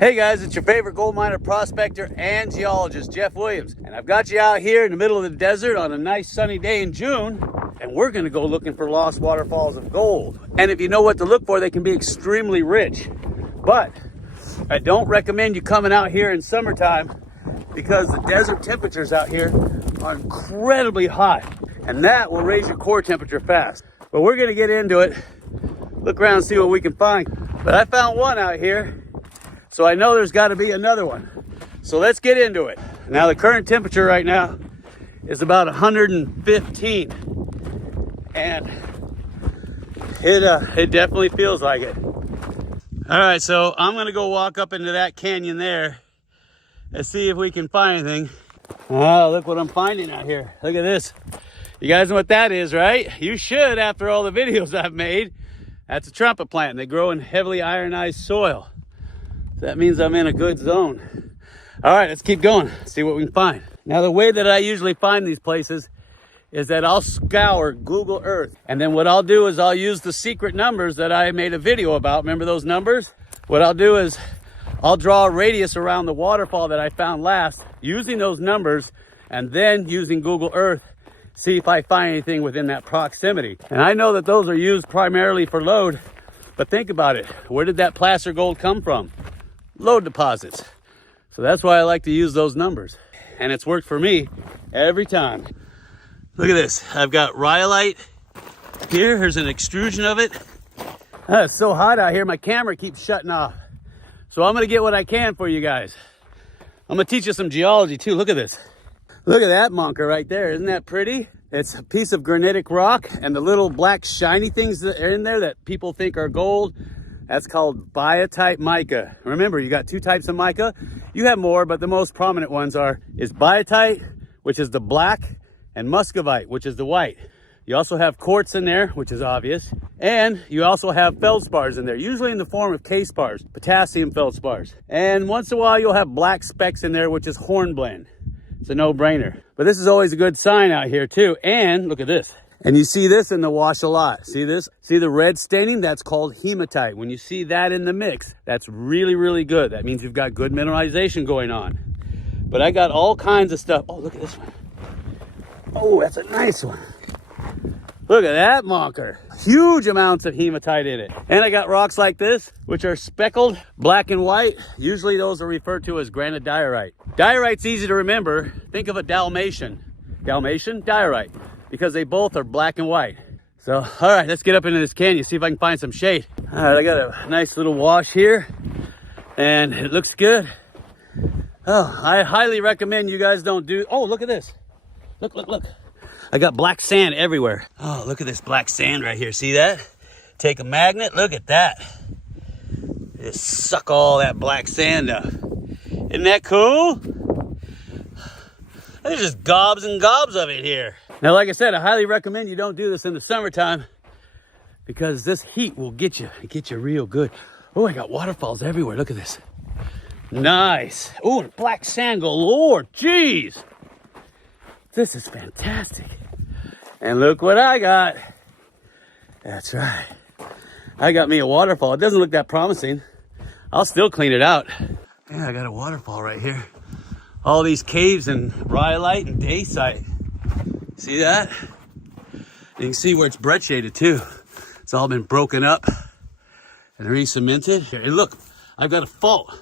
Hey guys, it's your favorite gold miner, prospector, and geologist, Jeff Williams. And I've got you out here in the middle of the desert on a nice sunny day in June, and we're gonna go looking for lost waterfalls of gold. And if you know what to look for, they can be extremely rich. But I don't recommend you coming out here in summertime because the desert temperatures out here are incredibly hot, and that will raise your core temperature fast. But we're gonna get into it, look around and see what we can find. But I found one out here, so I know there's got to be another one. So let's get into it. Now the current temperature right now is about 115, and it definitely feels like it. All right, so I'm gonna go walk up into that canyon there and see if we can find anything. Oh, look what I'm finding out here. Look at this. You guys know what that is, right? You should, after all the videos I've made. That's a trumpet plant. They grow in heavily ironized soil. That means I'm in a good zone. All right, let's keep going, see what we can find. Now, the way that I usually find these places is that I'll scour Google Earth. And then what I'll do is I'll use the secret numbers that I made a video about. Remember those numbers? What I'll do is I'll draw a radius around the waterfall that I found last using those numbers, and then using Google Earth, see if I find anything within that proximity. And I know that those are used primarily for lode, but think about it. Where did that placer gold come from? Lode deposits. So that's why I like to use those numbers. And it's worked for me every time. Look at this. I've got rhyolite here. Here's an extrusion of it. It's so hot out here, my camera keeps shutting off. So I'm gonna get what I can for you guys. I'm gonna teach you some geology too. Look at this. Look at that monker right there. Isn't that pretty? It's a piece of granitic rock, and the little black shiny things that are in there that people think are gold, that's called biotite mica. Remember, you got two types of mica. You have more, but the most prominent ones is biotite, which is the black, and muscovite, which is the white. You also have quartz in there, which is obvious. And you also have feldspars in there, usually in the form of K-spars, potassium feldspars. And once in a while, you'll have black specks in there, which is hornblende. It's a no-brainer. But this is always a good sign out here too. And look at this. And you see this in the wash a lot. See this? See the red staining? That's called hematite. When you see that in the mix, that's really, really good. That means you've got good mineralization going on. But I got all kinds of stuff. Oh, look at this one. Oh, that's a nice one. Look at that monker. Huge amounts of hematite in it. And I got rocks like this, which are speckled, black and white. Usually those are referred to as granodiorite. Diorite's easy to remember. Think of a Dalmatian. Dalmatian, diorite, because they both are black and white. So, all right, let's get up into this canyon, see if I can find some shade. All right, I got a nice little wash here, and it looks good. Oh, I highly recommend you guys don't do, oh, look at this. Look, look, look. I got black sand everywhere. Oh, look at this black sand right here. See that? Take a magnet, look at that. Just suck all that black sand up. Isn't that cool? There's just gobs and gobs of it here. Now, like I said, I highly recommend you don't do this in the summertime because this heat will get you real good. Oh, I got waterfalls everywhere. Look at this. Nice. Oh, black sand galore. Jeez. This is fantastic. And look what I got. That's right. I got me a waterfall. It doesn't look that promising. I'll still clean it out. Yeah, I got a waterfall right here. All these caves and rhyolite and dacite. See that? And you can see where it's bread shaded too. It's all been broken up and re-cemented. Here, look, I've got a fault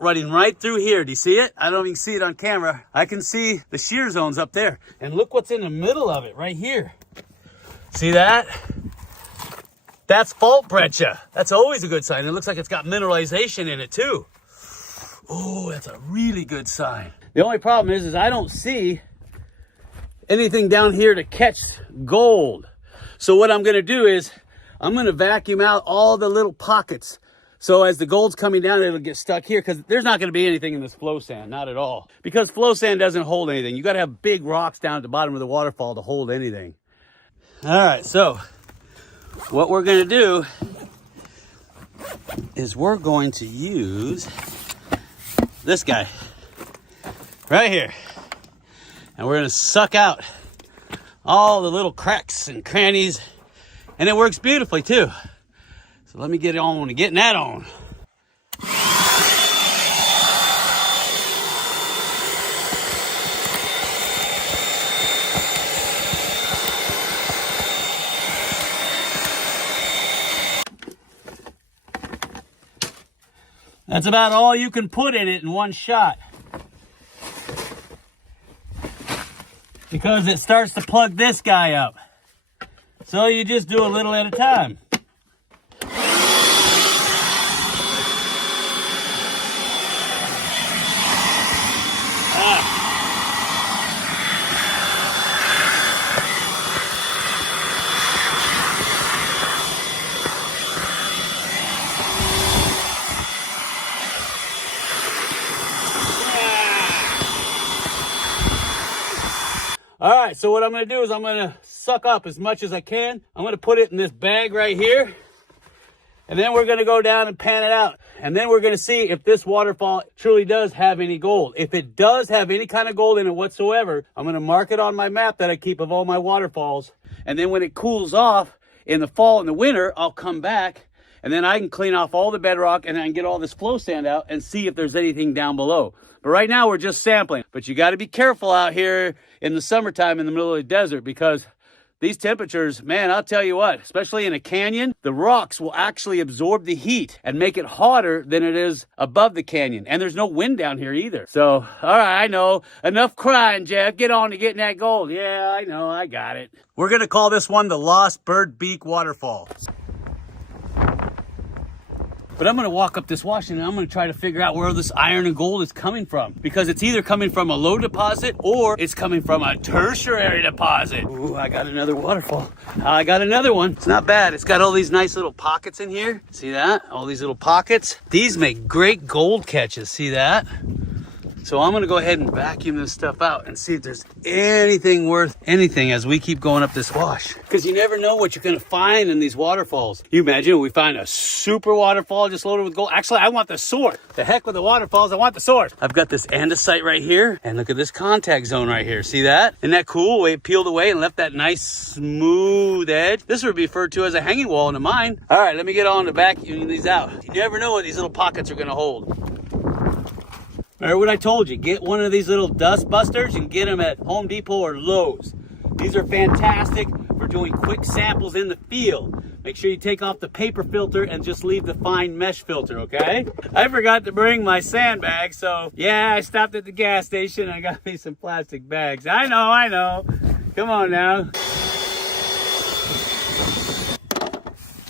running right through here. Do you see it? I don't know if you can see it on camera. I can see the shear zones up there. And look what's in the middle of it right here. See that? That's fault breccia. That's always a good sign. It looks like it's got mineralization in it too. Oh, that's a really good sign. The only problem is I don't see anything down here to catch gold. So what I'm gonna do is I'm gonna vacuum out all the little pockets. So as the gold's coming down, it'll get stuck here because there's not going to be anything in this flow sand, not at all. Because flow sand doesn't hold anything. You got to have big rocks down at the bottom of the waterfall to hold anything. All right, so what we're going to do is we're going to use this guy right here. And we're going to suck out all the little cracks and crannies. And it works beautifully too. So let me get on to getting that on. That's about all you can put in it in one shot, because it starts to plug this guy up. So you just do a little at a time. All right, so what I'm gonna do is I'm gonna suck up as much as I can. I'm gonna put it in this bag right here, and then we're gonna go down and pan it out. And then we're gonna see if this waterfall truly does have any gold. If it does have any kind of gold in it whatsoever, I'm gonna mark it on my map that I keep of all my waterfalls. And then when it cools off in the fall and the winter, I'll come back, and then I can clean off all the bedrock, and I can get all this flow sand out and see if there's anything down below. But right now we're just sampling. But you got to be careful out here in the summertime in the middle of the desert, because these temperatures, man, I'll tell you what, especially in a canyon, the rocks will actually absorb the heat and make it hotter than it is above the canyon. And there's no wind down here either. So, all right, I know. Enough crying, Jeff. Get on to getting that gold. Yeah, I know. I got it. We're going to call this one the Lost Bird Beak Waterfall. But I'm gonna walk up this wash and I'm gonna try to figure out where this iron and gold is coming from. Because it's either coming from a low deposit or it's coming from a tertiary deposit. Ooh, I got another waterfall. I got another one. It's not bad. It's got all these nice little pockets in here. See that? All these little pockets. These make great gold catches. See that? So I'm gonna go ahead and vacuum this stuff out and see if there's anything worth anything as we keep going up this wash. Because you never know what you're gonna find in these waterfalls. You imagine if we find a super waterfall just loaded with gold. Actually, I want the source. The heck with the waterfalls, I want the source. I've got this andesite right here, and look at this contact zone right here. See that? Isn't that cool? The way it peeled away and left that nice smooth edge. This would be referred to as a hanging wall in a mine. All right, let me get on to vacuuming these out. You never know what these little pockets are gonna hold. Remember what I told you, get one of these little dust busters and get them at Home Depot or Lowe's. These are fantastic for doing quick samples in the field. Make sure you take off the paper filter and just leave the fine mesh filter, okay? I forgot to bring my sandbag, so yeah, I stopped at the gas station and I got me some plastic bags. I know. Come on now.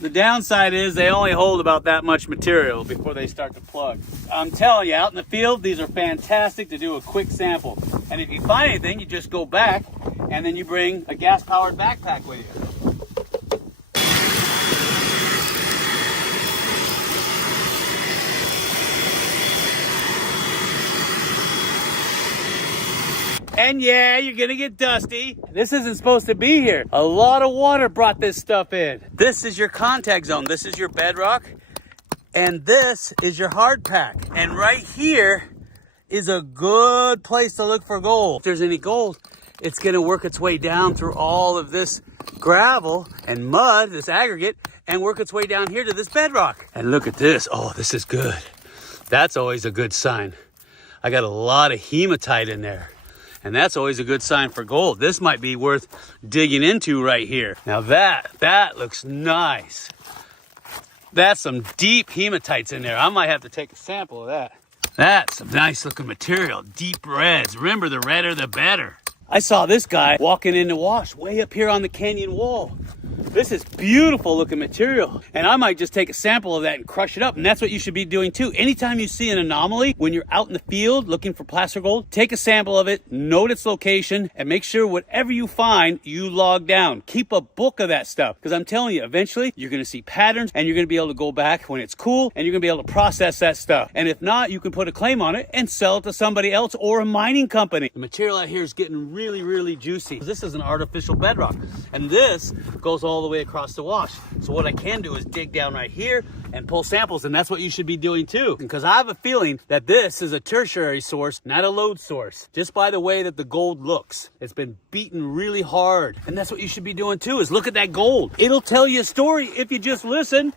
The downside is they only hold about that much material before they start to plug. I'm telling you, out in the field, these are fantastic to do a quick sample. And if you find anything, you just go back and then you bring a gas-powered backpack with you. And yeah, you're gonna get dusty. This isn't supposed to be here. A lot of water brought this stuff in. This is your contact zone. This is your bedrock. And this is your hard pack. And right here is a good place to look for gold. If there's any gold, it's gonna work its way down through all of this gravel and mud, this aggregate, and work its way down here to this bedrock. And look at this. Oh, this is good. That's always a good sign. I got a lot of hematite in there. And that's always a good sign for gold. This might be worth digging into right here. Now that looks nice. That's some deep hematites in there. I might have to take a sample of that. That's some nice looking material, deep reds. Remember, the redder the better. I saw this guy walking in the wash way up here on the canyon wall. This is beautiful looking material. And I might just take a sample of that and crush it up. And that's what you should be doing too. Anytime you see an anomaly, when you're out in the field looking for placer gold, take a sample of it, note its location, and make sure whatever you find, you log down. Keep a book of that stuff. Because I'm telling you, eventually you're gonna see patterns and you're gonna be able to go back when it's cool and you're gonna be able to process that stuff. And if not, you can put a claim on it and sell it to somebody else or a mining company. The material out here is getting really, really juicy. This is an artificial bedrock. And this goes all the way across the wash. So what I can do is dig down right here and pull samples, and that's what you should be doing too. Because I have a feeling that this is a tertiary source, not a lode source, just by the way that the gold looks. It's been beaten really hard. And that's what you should be doing too, is look at that gold. It'll tell you a story if you just listen.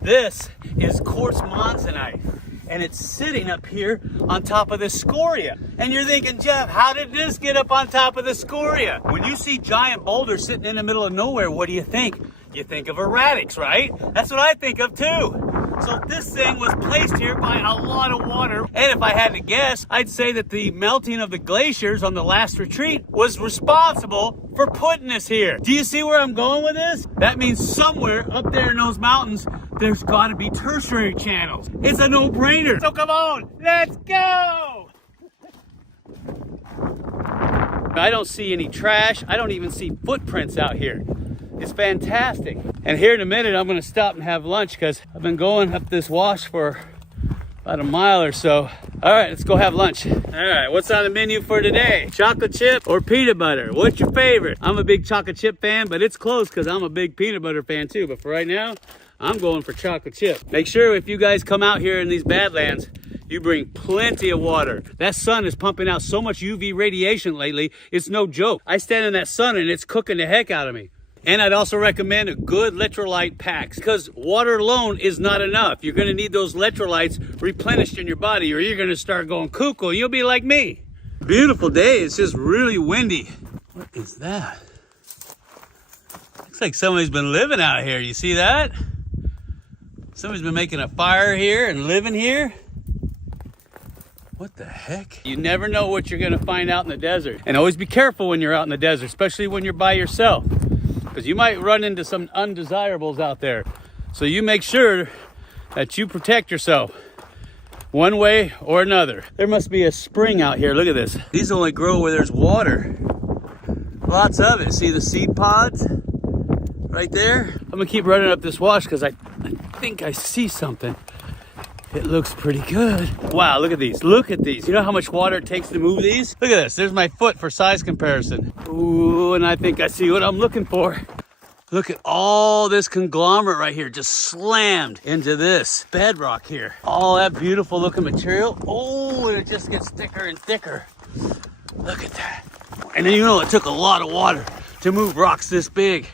This is quartz monzonite. And it's sitting up here on top of the scoria. And you're thinking, Jeff, how did this get up on top of the scoria? When you see giant boulders sitting in the middle of nowhere, what do you think? you think of erratics, right? That's what I think of too. So this thing was placed here by a lot of water. And if I had to guess, I'd say that the melting of the glaciers on the last retreat was responsible for putting this here. Do you see where I'm going with this? That means somewhere up there in those mountains, there's gotta be tertiary channels. It's a no-brainer. So come on, let's go! I don't see any trash. I don't even see footprints out here. It's fantastic. And here in a minute, I'm gonna stop and have lunch because I've been going up this wash for about a mile or so. All right, let's go have lunch. All right, what's on the menu for today? Chocolate chip or peanut butter? What's your favorite? I'm a big chocolate chip fan, but it's close because I'm a big peanut butter fan too. But for right now, I'm going for chocolate chip. Make sure if you guys come out here in these Badlands, you bring plenty of water. That sun is pumping out so much UV radiation lately, it's no joke. I stand in that sun and it's cooking the heck out of me. And I'd also recommend a good electrolyte packs because water alone is not enough. You're gonna need those electrolytes replenished in your body or you're gonna start going cuckoo. You'll be like me. Beautiful day, it's just really windy. What is that? Looks like somebody's been living out here, you see that? Somebody's been making a fire here and living here. What the heck? You never know what you're gonna find out in the desert. And always be careful when you're out in the desert, especially when you're by yourself. Because you might run into some undesirables out there. So you make sure that you protect yourself one way or another. There must be a spring out here. Look at this. These only grow where there's water. Lots of it. See the seed pods right there? I'm gonna keep running up this wash because I think I see something. It looks pretty good. Wow, look at these. Look at these. You know how much water it takes to move these? Look at this. There's my foot for size comparison. Ooh, and I think I see what I'm looking for. Look at all this conglomerate right here just slammed into this bedrock here. All that beautiful looking material. Oh, and it just gets thicker and thicker. Look at that. And then you know it took a lot of water to move rocks this big.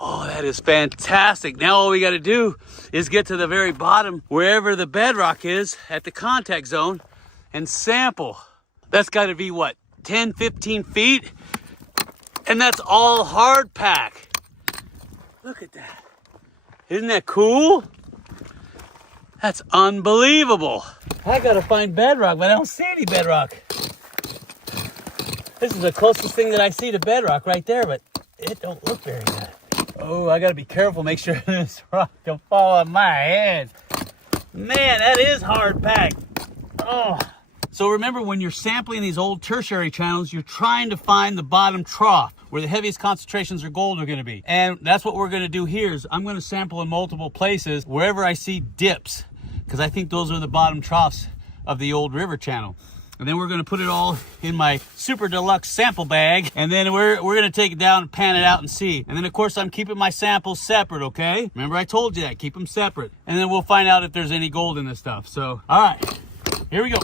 Oh, that is fantastic. Now all we got to do is get to the very bottom, wherever the bedrock is at the contact zone, and sample. That's got to be what, 10, 15 feet? And that's all hard pack. Look at that. Isn't that cool? That's unbelievable. I got to find bedrock, but I don't see any bedrock. This is the closest thing that I see to bedrock right there, but it don't look very good. Oh, I gotta be careful, make sure this rock don't fall on my head. Man, that is hard packed. Oh. So remember, when you're sampling these old tertiary channels, you're trying to find the bottom trough where the heaviest concentrations of gold are gonna be. And that's what we're gonna do here is I'm gonna sample in multiple places wherever I see dips, because I think those are the bottom troughs of the old river channel. And then we're gonna put it all in my super deluxe sample bag. And then we're gonna take it down and pan it out and see. And then of course I'm keeping my samples separate, okay? Remember I told you that, keep them separate. And then we'll find out if there's any gold in this stuff. So, all right, here we go.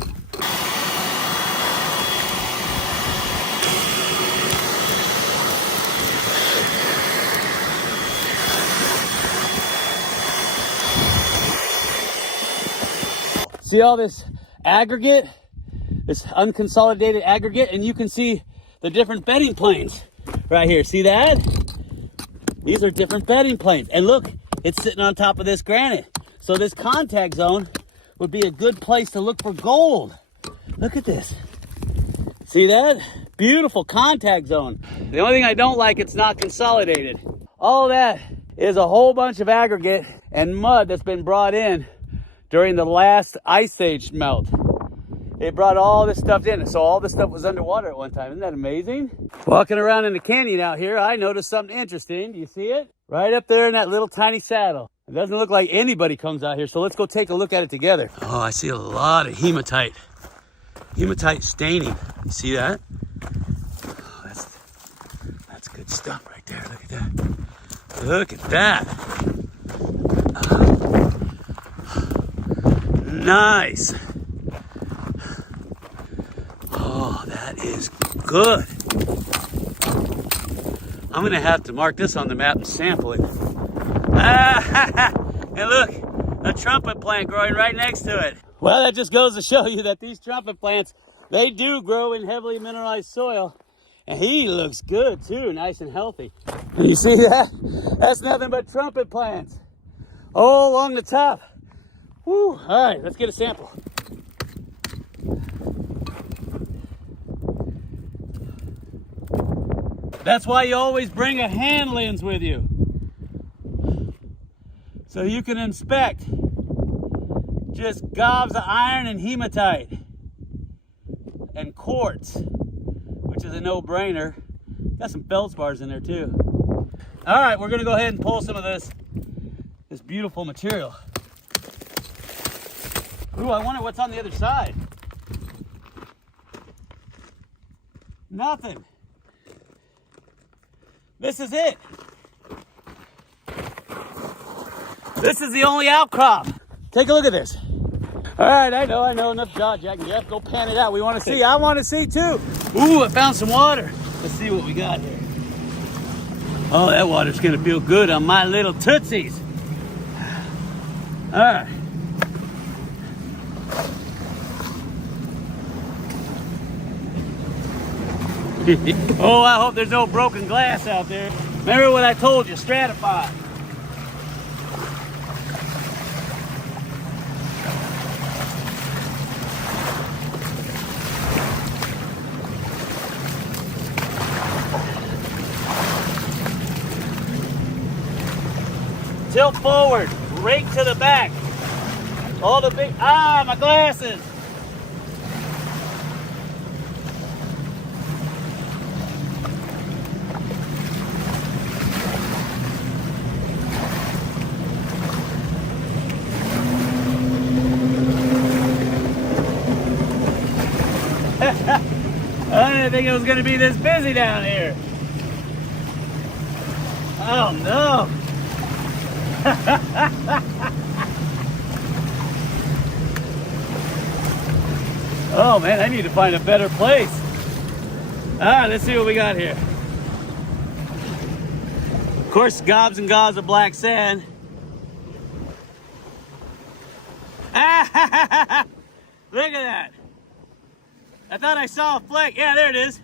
See all this aggregate? This unconsolidated aggregate, and you can see the different bedding planes right here. See that? These are different bedding planes. And look, it's sitting on top of this granite. So this contact zone would be a good place to look for gold. Look at this. See that? Beautiful contact zone. The only thing I don't like, it's not consolidated. All that is a whole bunch of aggregate and mud that's been brought in during the last ice age melt. It brought all this stuff in. So all this stuff was underwater at one time. Isn't that amazing? Walking around in the canyon out here, I noticed something interesting. Do you see it? Right up there in that little tiny saddle. It doesn't look like anybody comes out here. So let's go take a look at it together. Oh, I see a lot of hematite. Hematite staining. You see that? Oh, that's good stuff right there. Look at that. Look at that. Nice. Oh, that is good. I'm gonna have to mark this on the map and sample it. And look, a trumpet plant growing right next to it. Well, that just goes to show you that these trumpet plants, they do grow in heavily mineralized soil. And he looks good too, nice and healthy. And you see that? That's nothing but trumpet plants. All along the top. Woo. All right, let's get a sample. That's why you always bring a hand lens with you, so you can inspect just gobs of iron and hematite and quartz, which is a no-brainer. Got some feldspars in there too. All right, we're gonna go ahead and pull some of this beautiful material. Ooh, I wonder what's on the other side. Nothing. This is it. This is the only outcrop. Take a look at this. All right, I know, enough jaw jacking. Jeff, go pan it out. We want to see. I want to see too. Ooh, I found some water. Let's see what we got here. Oh, that water's gonna feel good on my little tootsies. All right. Oh, I hope there's no broken glass out there. Remember what I told you, stratify. Tilt forward, rake to the back. All the big, my glasses. I didn't think it was going to be this busy down here. Oh no. Oh man, I need to find a better place. All right, let's see what we got here. Of course, gobs and gobs of black sand. Look at that. I thought I saw a fleck. Yeah, there it is.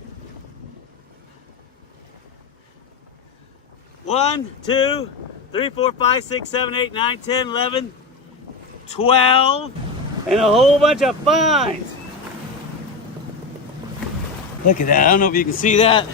1, 2, 3, 4, 5, 6, 7, 8, 9, 10, 11, 12, and a whole bunch of fines. Look at that. I don't know if you can see that.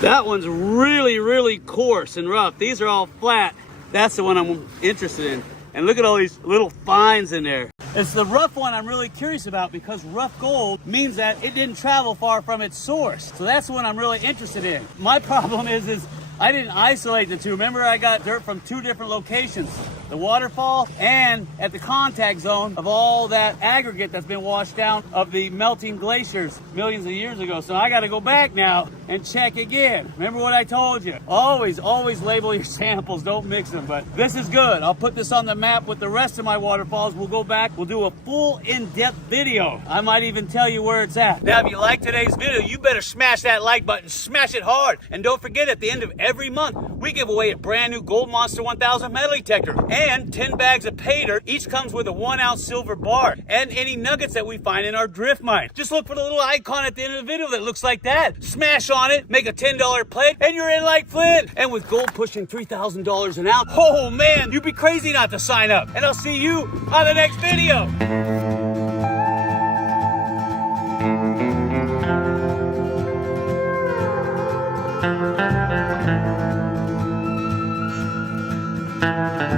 That one's really, really coarse and rough. These are all flat. That's the one I'm interested in. And look at all these little fines in there. It's the rough one I'm really curious about, because rough gold means that it didn't travel far from its source. So that's the one I'm really interested in. My problem is I didn't isolate the two. Remember, I got dirt from 2 different locations. The waterfall and at the contact zone of all that aggregate that's been washed down of the melting glaciers millions of years ago. So I got to go back now and check again. Remember what I told you. Always label your samples. Don't mix them. But this is good. I'll put this on the map with the rest of my waterfalls. We'll go back. We'll do a full in-depth video. I might even tell you where it's at. Now, if you like today's video, you better smash that like button. Smash it hard. And don't forget, at the end of every month, we give away a brand new Gold Monster 1000 metal detector and 10 bags of pay dirt. Each comes with a 1-ounce silver bar and any nuggets that we find in our drift mine. Just look for the little icon at the end of the video that looks like that. Smash on it, make a $10 pledge, and you're in like Flint. And with gold pushing $3,000 an ounce, oh man, you'd be crazy not to sign up. And I'll see you on the next video. Thank you.